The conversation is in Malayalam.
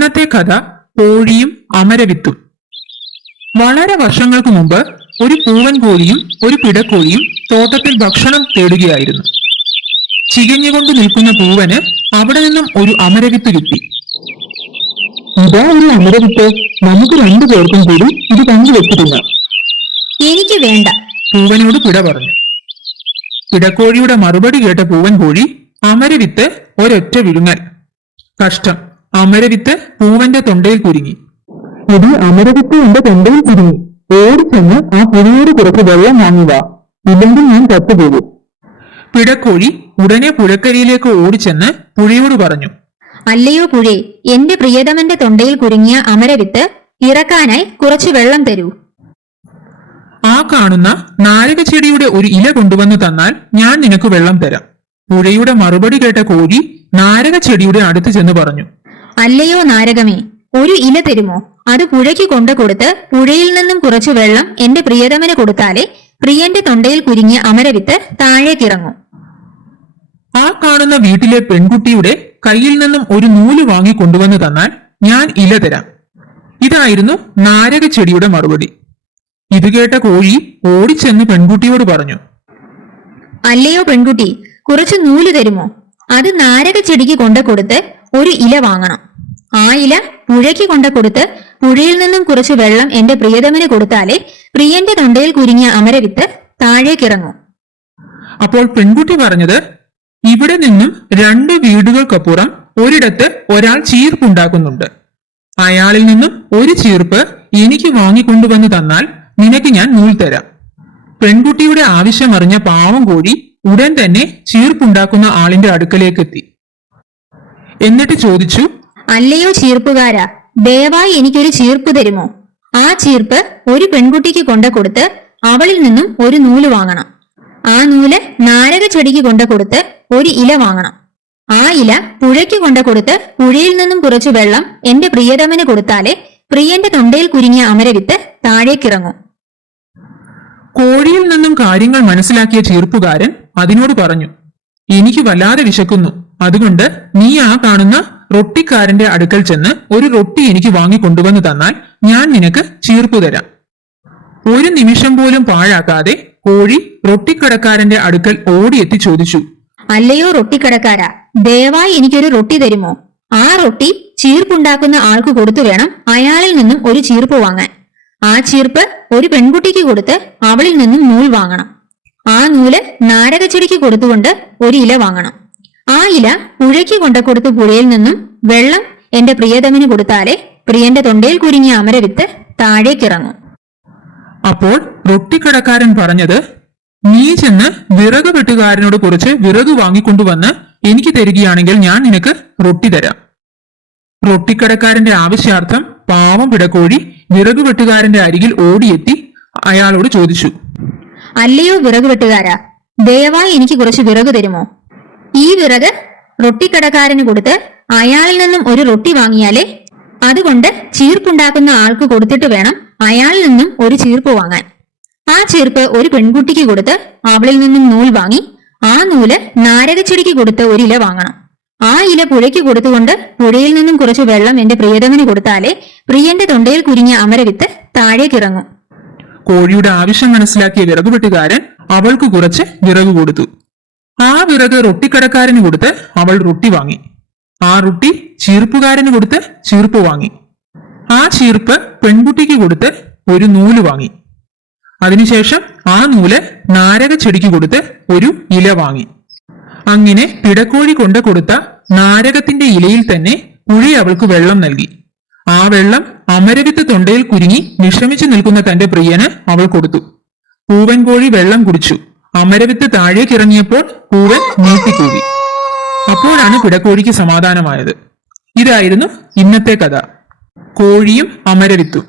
ഇന്നത്തെ കഥ കോഴിയും അമരവിത്തും. വളരെ വർഷങ്ങൾക്ക് മുമ്പ് ഒരു പൂവൻ കോഴിയും ഒരു പിടക്കോഴിയും തോട്ടത്തിൽ ഭക്ഷണം തേടുകയായിരുന്നു. ചികഞ്ഞുകൊണ്ട് നിൽക്കുന്ന പൂവന് അവിടെ നിന്നും ഒരു അമരവിത്ത് കിട്ടി. ഇതാ ഒരു അമരവിത്ത്, നമുക്ക് രണ്ടുപേർക്കും കൂടി ഇത് പങ്കുവെച്ചിരുന്ന. എനിക്ക് വേണ്ട, പൂവനോട് പിട പറഞ്ഞു. പിടക്കോഴിയുടെ മറുപടി കേട്ട പൂവൻ കോഴി അമരവിത്ത് ഒരൊറ്റ വിഴുങ്ങൽ. കഷ്ടം, അമരവിത്ത് പൂവന്റെ തൊണ്ടയിൽ കുരുങ്ങി. ഇത് അമരവിത്ത് എന്റെ തൊണ്ടയിൽ കുരുങ്ങി. ഓടിച്ചെന്ന് ആ പുഴയോട് കുറച്ച് വെള്ളം വാങ്ങുക, ഇല്ലെങ്കിൽ ഞാൻ ചത്തുപോകും. പിടക്കോഴി ഉടനെ പുഴക്കരിയിലേക്ക് ഓടിച്ചെന്ന് പുഴയോട് പറഞ്ഞു. അല്ലയോ പുഴേ, എന്റെ പ്രിയതമന്റെ തൊണ്ടയിൽ കുരുങ്ങിയ അമരവിത്ത് ഇറക്കാനായി കുറച്ചു വെള്ളം തരൂ. ആ കാണുന്ന നാരകച്ചെടിയുടെ ഒരു ഇല കൊണ്ടുവന്ന് തന്നാൽ ഞാൻ നിനക്ക് വെള്ളം തരാം. പുഴയുടെ മറുപടി കേട്ട കോഴി നാരകച്ചെടിയുടെ അടുത്ത് ചെന്ന് പറഞ്ഞു. അല്ലയോ നാരകമേ, ഒരു ഇല തരുമോ? അത് പുഴയ്ക്ക് കൊണ്ടു കൊടുത്ത് പുഴയിൽ നിന്നും കുറച്ചു വെള്ളം എന്റെ പ്രിയതമന് കൊടുത്താലേ പ്രിയന്റെ തൊണ്ടയിൽ കുരുങ്ങിയ അമരവിത്ത് താഴേക്കിറങ്ങും. ആ കാണുന്ന വീട്ടിലെ പെൺകുട്ടിയുടെ കയ്യിൽ നിന്നും ഒരു നൂല് വാങ്ങി കൊണ്ടുവന്ന് തന്നാൽ ഞാൻ ഇല തരാം. ഇതായിരുന്നു നാരകച്ചെടിയുടെ മറുപടി. ഇത് കേട്ട കോഴി ഓടിച്ചെന്ന് പെൺകുട്ടിയോട് പറഞ്ഞു. അല്ലയോ പെൺകുട്ടി, കുറച്ചു നൂല് തരുമോ? അത് നാരകച്ചെടിക്ക് കൊണ്ടു കൊടുത്ത് ഒരു ഇല വാങ്ങണം. ആ ഇല പുഴയ്ക്ക് കൊണ്ടു കൊടുത്ത് പുഴയിൽ നിന്നും കുറച്ചു വെള്ളം എന്റെ പ്രിയതമന് കൊടുത്താലേ പ്രിയന്റെ തൊണ്ടയിൽ കുരുങ്ങിയ അമരവിത്ത് താഴേക്കിറങ്ങും. അപ്പോൾ പെൺകുട്ടി പറഞ്ഞത്, ഇവിടെ നിന്നും 2 വീടുകൾക്കപ്പുറം ഒരിടത്ത് ഒരാൾ ചീർപ്പുണ്ടാക്കുന്നുണ്ട്. അയാളിൽ നിന്നും ഒരു ചീർപ്പ് എനിക്ക് വാങ്ങിക്കൊണ്ടുവന്ന് തന്നാൽ നിനക്ക് ഞാൻ നൂൽ തരാം. പെൺകുട്ടിയുടെ ആവശ്യമറിഞ്ഞ പാവം കോഴി ഉടൻ തന്നെ ചീർപ്പുണ്ടാക്കുന്ന ആളിന്റെ അടുക്കലേക്കെത്തി. എന്നിട്ട് ചോദിച്ചു, അല്ലയോ ചീർപ്പുകാരാ, ദയവായി എനിക്കൊരു ചീർപ്പ് തരുമോ? ആ ചീർപ്പ് ഒരു പെൺകുട്ടിക്ക് കൊണ്ടു കൊടുത്ത് അവളിൽ നിന്നും ഒരു നൂല് വാങ്ങണം. ആ നൂല് നാരകച്ചെടിക്ക് കൊണ്ടു കൊടുത്ത് ഒരു ഇല വാങ്ങണം. ആ ഇല പുഴയ്ക്ക് കൊണ്ടു കൊടുത്ത് പുഴയിൽ നിന്നും കുറച്ചു വെള്ളം എന്റെ പ്രിയതമന് കൊടുത്താലേ പ്രിയന്റെ തൊണ്ടയിൽ കുരുങ്ങിയ അമരവിത്ത് താഴേക്കിറങ്ങും. കോഴിയിൽ നിന്നും കാര്യങ്ങൾ മനസ്സിലാക്കിയ ചീർപ്പുകാരൻ അതിനോട് പറഞ്ഞു, എനിക്ക് വല്ലാതെ വിശക്കുന്നു. അതുകൊണ്ട് നീ ആ കാണുന്ന റൊട്ടിക്കാരന്റെ അടുക്കൽ ചെന്ന് ഒരു റൊട്ടി എനിക്ക് വാങ്ങിക്കൊണ്ടുവന്ന് തന്നാൽ ഞാൻ നിനക്ക് ചീർപ്പ് തരാം. ഒരു നിമിഷം പോലും പാഴാക്കാതെ കോഴി റൊട്ടിക്കടക്കാരന്റെ അടുക്കൽ ഓടിയെത്തി ചോദിച്ചു. അല്ലയോ റൊട്ടിക്കടക്കാരാ, ദയവായി എനിക്കൊരു റൊട്ടി തരുമോ? ആ റൊട്ടി ചീർപ്പുണ്ടാക്കുന്ന ആൾക്ക് കൊടുത്തു വേണം അയാളിൽ നിന്നും ഒരു ചീർപ്പ് വാങ്ങാൻ. ആ ചീർപ്പ് ഒരു പെൺകുട്ടിക്ക് കൊടുത്ത് അവളിൽ നിന്നും നൂൽ വാങ്ങണം. ആ നൂല് നാരകച്ചെടിക്ക് കൊടുത്തുകൊണ്ട് ഒരു ഇല വാങ്ങണം. ആ ഇല പുഴയ്ക്ക് കൊണ്ടു കൊടുത്ത് പുഴയിൽ നിന്നും വെള്ളം എന്റെ പ്രിയതമന് കൊടുത്താലേ പ്രിയന്റെ തൊണ്ടയിൽ കുരുങ്ങിയ അമരവിത്ത് താഴേക്കിറങ്ങും. അപ്പോൾ റൊട്ടിക്കടക്കാരൻ പറഞ്ഞത്, നീ ചെന്ന് വിറക് വെട്ടുകാരനോട് കുറച്ച് വിറക് വാങ്ങിക്കൊണ്ടുവന്ന് എനിക്ക് തരികയാണെങ്കിൽ ഞാൻ നിനക്ക് റൊട്ടി തരാം. റൊട്ടിക്കടക്കാരന്റെ ആവശ്യാർത്ഥം പാവം പിടക്കോഴി വിറക് വെട്ടുകാരന്റെ അരികിൽ ഓടിയെത്തി അയാളോട് ചോദിച്ചു. അല്ലയോ വിറക് വെട്ടുകാരാ, ദയവായി എനിക്ക് കുറച്ച് വിറക് തരുമോ? ഈ വിറക് റൊട്ടിക്കടക്കാരന് കൊടുത്ത് അയാളിൽ നിന്നും ഒരു റൊട്ടി വാങ്ങിയാലേ അതുകൊണ്ട് ചീർപ്പുണ്ടാക്കുന്ന ആൾക്ക് കൊടുത്തിട്ട് വേണം അയാളിൽ നിന്നും ഒരു ചീർപ്പ് വാങ്ങാൻ. ആ ചീർപ്പ് ഒരു പെൺകുട്ടിക്ക് കൊടുത്ത് അവളിൽ നിന്നും നൂൽ വാങ്ങി ആ നൂല് നാരകച്ചെടിക്ക് കൊടുത്ത് ഒരു ഇല വാങ്ങണം. ആ ഇല പുഴയ്ക്ക് കൊടുത്തുകൊണ്ട് പുഴയിൽ നിന്നും കുറച്ച് വെള്ളം എന്റെ പ്രിയതമന് കൊടുത്താലേ പ്രിയന്റെ തൊണ്ടയിൽ കുരുങ്ങിയ അമരവിത്ത് താഴേക്കിറങ്ങും. കോഴിയുടെ ആവശ്യം മനസ്സിലാക്കിയ വിറക് വെട്ടുകാരൻ അവൾക്ക് കുറച്ച് വിറക് കൊടുത്തു. ആ വിറക് റൊട്ടിക്കടക്കാരന് കൊടുത്ത് അവൾ റൊട്ടി വാങ്ങി. ആ റൊട്ടി ചീർപ്പുകാരന് കൊടുത്ത് ചീർപ്പ് വാങ്ങി. ആ ചീർപ്പ് പെൺകുട്ടിക്ക് കൊടുത്ത് ഒരു നൂല് വാങ്ങി. അതിനുശേഷം ആ നൂല് നാരകച്ചെടിക്ക് കൊടുത്ത് ഒരു ഇല വാങ്ങി. അങ്ങനെ പിടക്കോഴി കൊണ്ടു കൊടുത്ത നാരകത്തിന്റെ ഇലയിൽ തന്നെ പുഴ അവൾക്ക് വെള്ളം നൽകി. ആ വെള്ളം അമരവിത്ത് തൊണ്ടയിൽ കുരുങ്ങി വിഷമിച്ചു നിൽക്കുന്ന തന്റെ പ്രിയന് അവൾ കൊടുത്തു. പൂവൻ കോഴി വെള്ളം കുടിച്ചു. അമരവിത്ത് താഴേക്കിറങ്ങിയപ്പോൾ പൂവൻ നീട്ടിക്കൂവി. അപ്പോഴാണ് പിടക്കോഴിക്ക് സമാധാനമായത്. ഇതായിരുന്നു ഇന്നത്തെ കഥ, കോഴിയും അമരവിത്തും.